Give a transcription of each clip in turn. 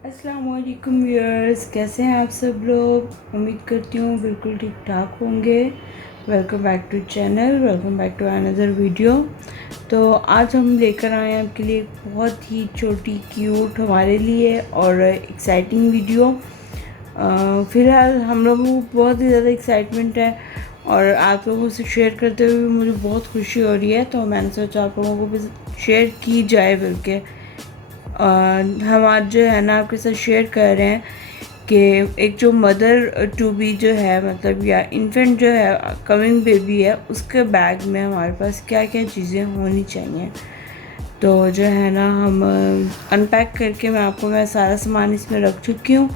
अस्सलाम वालेकुम व्यूअर्स, कैसे हैं आप सब लोग। उम्मीद करती हूँ बिल्कुल ठीक ठाक होंगे। Welcome back to channel, welcome back to another video. तो आज हम लेकर आए हैं आपके लिए एक बहुत ही छोटी क्यूट हमारे लिए और एक्साइटिंग वीडियो। फ़िलहाल हम लोगों को बहुत ही ज़्यादा एक्साइटमेंट है और आप लोगों से शेयर करते हुए मुझे बहुत खुशी हो रही है, तो मैंने सोचा आप लोगों को भी शेयर की जाए बल्कि हम आज जो है ना आपके साथ शेयर कर रहे हैं कि एक जो मदर टू बी जो है, मतलब या इन्फेंट जो है, कमिंग बेबी है, उसके बैग में हमारे पास क्या क्या चीज़ें होनी चाहिए। तो जो है ना हम अनपैक करके मैं सारा सामान इसमें रख चुकी हूँ।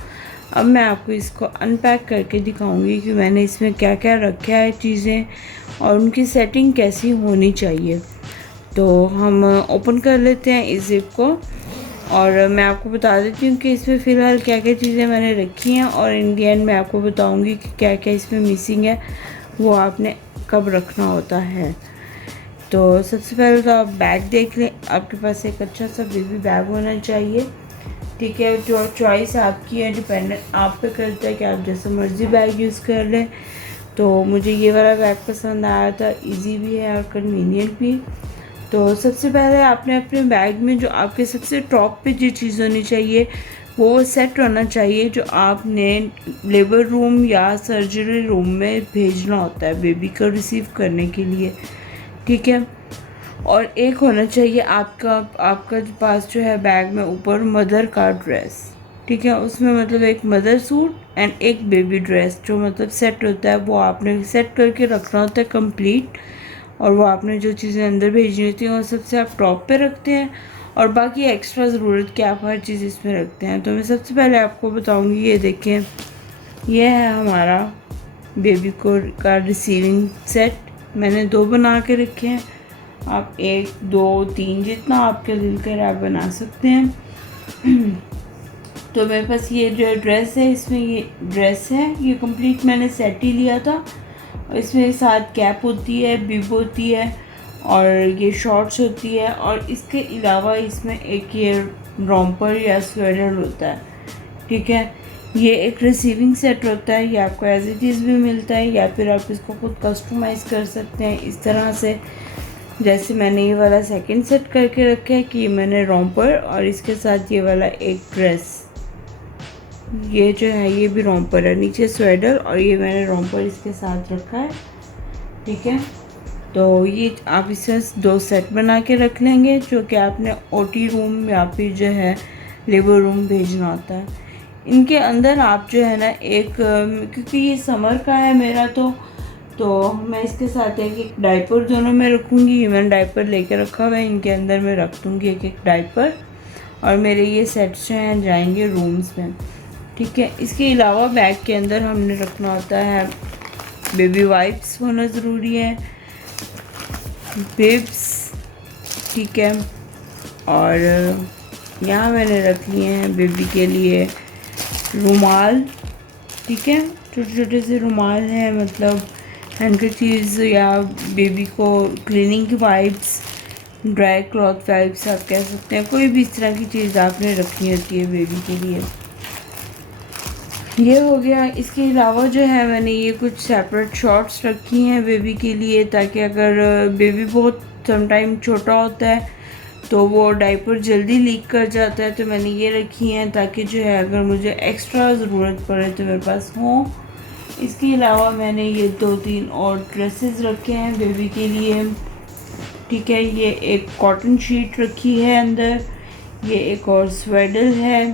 अब मैं आपको इसको अनपैक करके दिखाऊंगी कि मैंने इसमें क्या क्या रखा है चीज़ें और उनकी सेटिंग कैसी होनी चाहिए। तो हम ओपन कर लेते हैं इस ज़िप को और मैं आपको बता देती हूँ कि इसमें फ़िलहाल क्या क्या चीज़ें मैंने रखी हैं और इन दी एंड मैं आपको बताऊँगी कि क्या क्या इसमें मिसिंग है, वो आपने कब रखना होता है। तो सबसे पहले तो आप बैग देख लें, आपके पास एक अच्छा सा बेबी बैग होना चाहिए। ठीक है, जो चॉइस आपकी है, डिपेंडेंट आप पे करता है कि आप जैसा मर्ज़ी बैग यूज़ कर लें। तो मुझे ये वाला बैग पसंद आया था, इजी भी है और कन्वीनियंट भी। तो सबसे पहले आपने अपने बैग में जो आपके सबसे टॉप पे जो चीज़ होनी चाहिए वो सेट होना चाहिए, जो आपने लेबर रूम या सर्जरी रूम में भेजना होता है बेबी को रिसीव करने के लिए। ठीक है, और एक होना चाहिए आपका आपका जो पास जो है बैग में ऊपर मदर का ड्रेस। ठीक है, उसमें मतलब एक मदर सूट एंड एक बेबी ड्रेस जो मतलब सेट होता है, वो आपने सेट करके रखना होता है कंप्लीट। और वो आपने जो चीज़ें अंदर भेजनी होती हैं वो सबसे आप टॉप पे रखते हैं और बाकी एक्स्ट्रा ज़रूरत की आप हर चीज़ इसमें रखते हैं। तो मैं सबसे पहले आपको बताऊंगी, ये देखें, ये है हमारा बेबी को का रिसीविंग सेट। मैंने 2 बना के रखे हैं, आप 1 2 3 जितना आपके दिल करे आप बना सकते हैं। तो मेरे पास ये जो ड्रेस है, इसमें ये ड्रेस है, ये कंप्लीट मैंने सेट ही लिया था। और इसमें साथ कैप होती है, बिब होती है और ये शॉर्ट्स होती है और इसके अलावा इसमें एक ये रॉम्पर या स्वेटर होता है। ठीक है, ये एक रिसीविंग सेट होता है, ये आपको एज इट इज़ भी मिलता है या फिर आप इसको खुद कस्टमाइज़ कर सकते हैं इस तरह से। जैसे मैंने ये वाला सेकंड सेट करके रखा है कि मैंने रॉम्पर और इसके साथ ये वाला एक ड्रेस, ये जो है ये भी रॉम्पर है, नीचे स्वेटर और ये मैंने रॉम्पर इसके साथ रखा है। ठीक है, तो ये आप इससे 2 सेट बना के रख लेंगे जो कि आपने ओटी रूम या फिर जो है लेबर रूम भेजना होता है। इनके अंदर आप जो है ना एक क्योंकि ये समर का है मेरा, तो मैं इसके साथ एक डाइपर दोनों में रखूँगी। ये मैंने डाइपर लेके रखा हुआ है, इनके अंदर मैं रख दूँगी एक एक डाइपर और मेरे ये सेट्स जो हैं जाएंगे रूम्स में। ठीक है, इसके अलावा बैग के अंदर हमने रखना होता है बेबी वाइप्स होना ज़रूरी है, बिब्स। ठीक है, और यहाँ मैंने रख लिए हैं बेबी के लिए रुमाल। ठीक है, छोटे छोटे से रुमाल हैं, मतलब हैंडकरचीज़ या बेबी को क्लीनिंग की वाइप्स, ड्राई क्लॉथ वाइप्स आप कह सकते हैं, कोई भी इस तरह की चीज़ आपने रखनी होती है बेबी के लिए। ये हो गया। इसके अलावा जो है मैंने ये कुछ सेपरेट शॉर्ट्स रखी हैं बेबी के लिए, ताकि अगर बेबी बहुत समटाइम छोटा होता है तो वो डाइपर जल्दी लीक कर जाता है, तो मैंने ये रखी हैं ताकि जो है अगर मुझे एक्स्ट्रा ज़रूरत पड़े तो मेरे पास हो। इसके अलावा मैंने ये 2-3 और ड्रेसेस रखे हैं बेबी के लिए। ठीक है, ये एक कॉटन शीट रखी है अंदर, ये एक और स्वेटर है,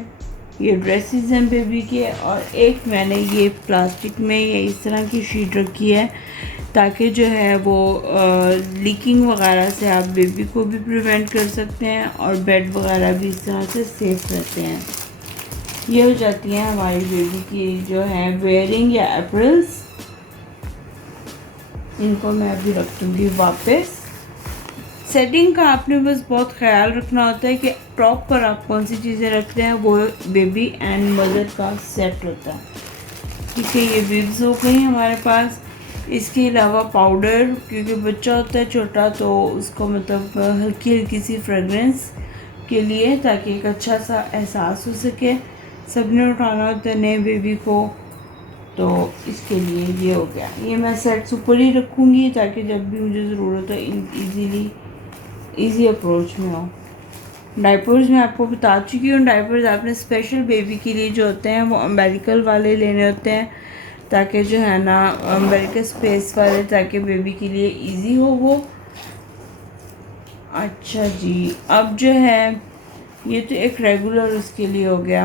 ये ड्रेसेस हैं बेबी के, और एक मैंने ये प्लास्टिक में ये इस तरह की शीट रखी है ताकि जो है वो लीकिंग वगैरह से आप बेबी को भी प्रिवेंट कर सकते हैं और बेड वगैरह भी इस तरह से सेफ रहते हैं। ये हो जाती हैं हमारी बेबी की जो है वेयरिंग या एप्रल्स। इनको मैं अभी रख दूँगी वापस। सेटिंग का आपने बस बहुत ख्याल रखना होता है कि टॉप पर आप कौन सी चीज़ें रख रहे हैं, वो बेबी एंड मदर का सेट होता है। ठीक है, ये बिब्स हो गई हमारे पास। इसके अलावा पाउडर, क्योंकि बच्चा होता है छोटा तो उसको मतलब हल्की हल्की सी फ्रेगरेंस के लिए, ताकि एक अच्छा सा एहसास हो सके। सब ने उठाना होता है नए बेबी को, तो इसके लिए ये हो गया। ये मैं सेट्स ऊपर ही रखूँगी ताकि जब भी मुझे ज़रूरत हो ईज़ी अप्रोच में हो। डायपर्स मैं आपको बता चुकी हूँ। डायपर्स आपने स्पेशल बेबी के लिए जो होते हैं वो अम्बेलिकल वाले लेने होते हैं, ताकि जो है ना अम्बेलिकल स्पेस वाले, ताकि बेबी के लिए इजी हो वो। अच्छा जी, अब जो है ये तो एक रेगुलर उसके लिए हो गया,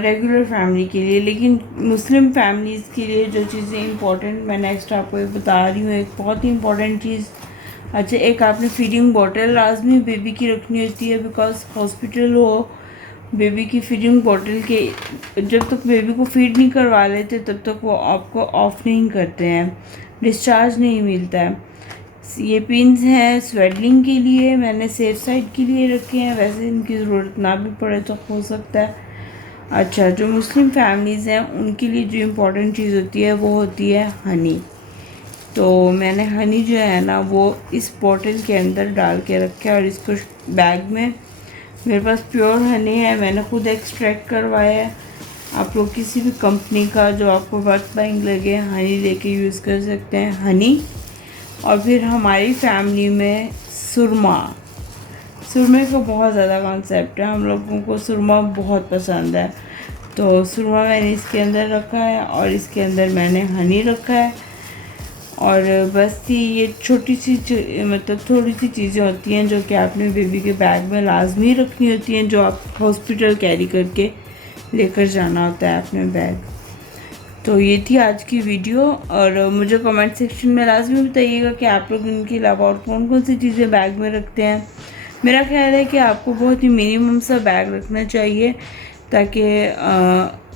रेगुलर फैमिली के लिए। लेकिन मुस्लिम फैमिलीज़ के लिए जो चीज़ें इंपॉर्टेंट मैं नेक्स्ट आपको ये बता रही हूँ, एक बहुत ही इंपॉर्टेंट चीज़। अच्छा, एक आपने फीडिंग बॉटल लाजमी बेबी की रखनी होती है, बिकॉज हॉस्पिटल हो, बेबी की फीडिंग बॉटल के जब तक बेबी को फीड नहीं करवा लेते तब तक वो आपको ऑफ नहीं करते हैं, डिस्चार्ज नहीं मिलता है। ये पिन्स हैं स्वेडलिंग के लिए, मैंने सेफ साइड के लिए रखे हैं, वैसे इनकी ज़रूरत ना भी पड़े तो हो सकता है। अच्छा, जो मुस्लिम फैमिलीज़ हैं उनके लिए जो इम्पोर्टेंट चीज़ होती है वो होती है हनी। तो मैंने हनी जो है ना वो इस बॉटल के अंदर डाल के रखा है, और इसको बैग में, मेरे पास प्योर हनी है, मैंने खुद एक्सट्रैक्ट करवाया है। आप लोग किसी भी कंपनी का जो आपको वर्थ बाइंग लगे हनी लेके यूज़ कर सकते हैं, हनी। और फिर हमारी फैमिली में सुरमे का बहुत ज़्यादा कॉन्सेप्ट है, हम लोगों को सुरमा बहुत पसंद है, तो सुरमा मैंने इसके अंदर रखा है और इसके अंदर मैंने हनी रखा है। और बस ये छोटी सी मतलब थोड़ी सी चीज़ें होती हैं जो कि आपने बेबी के बैग में लाजमी रखनी होती हैं, जो आप हॉस्पिटल कैरी करके लेकर जाना होता है अपने बैग। तो ये थी आज की वीडियो, और मुझे कमेंट सेक्शन में लाजमी बताइएगा कि आप लोग इनके अलावा और कौन कौन सी चीज़ें बैग में रखते हैं। मेरा ख्याल है कि आपको बहुत ही मिनिमम सा बैग रखना चाहिए, ताकि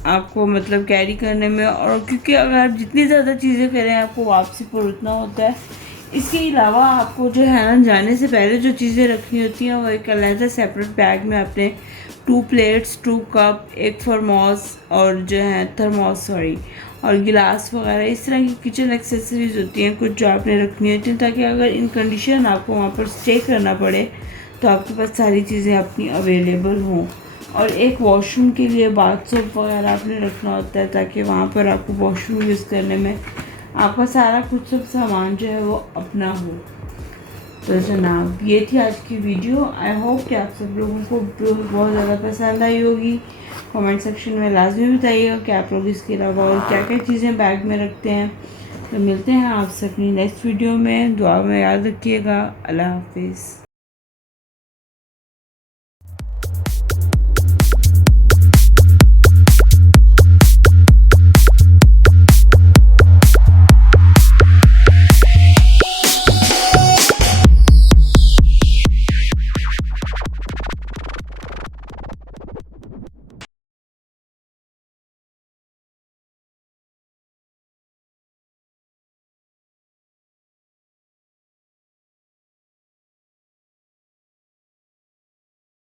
आपको मतलब कैरी करने में, और क्योंकि अगर आप जितनी ज़्यादा चीज़ें करें आपको वापसी पर उतना होता है। इसके अलावा आपको जो है ना जाने से पहले जो चीज़ें रखनी होती हैं वो एक अलग सेपरेट बैग में अपने 2 प्लेट्स, 2 कप, एक थर्मोस और जो है और गिलास वगैरह, इस तरह की किचन एक्सेसरीज होती हैं कुछ जो आपने रखनी होती हैं, ताकि अगर इन कंडीशन आपको वहाँ पर स्टे करना पड़े तो आपके पास सारी चीज़ें अपनी अवेलेबल हों। और एक वॉशरूम के लिए बाथ सोप वगैरह आपने रखना होता है, ताकि वहाँ पर आपको वॉशरूम यूज़ करने में आपका सारा कुछ सब सामान जो है वो अपना हो। तो जनाब, ये थी आज की वीडियो। आई होप कि आप सब लोगों को बहुत ज़्यादा पसंद आई होगी। कमेंट सेक्शन में लाजमी बताइएगा कि आप लोग इसके अलावा और क्या क्या चीज़ें बैग में रखते हैं। तो मिलते हैं आपसे अपनी नेक्स्ट वीडियो में, दुआ में याद रखिएगा। अल्लाह हाफिज़।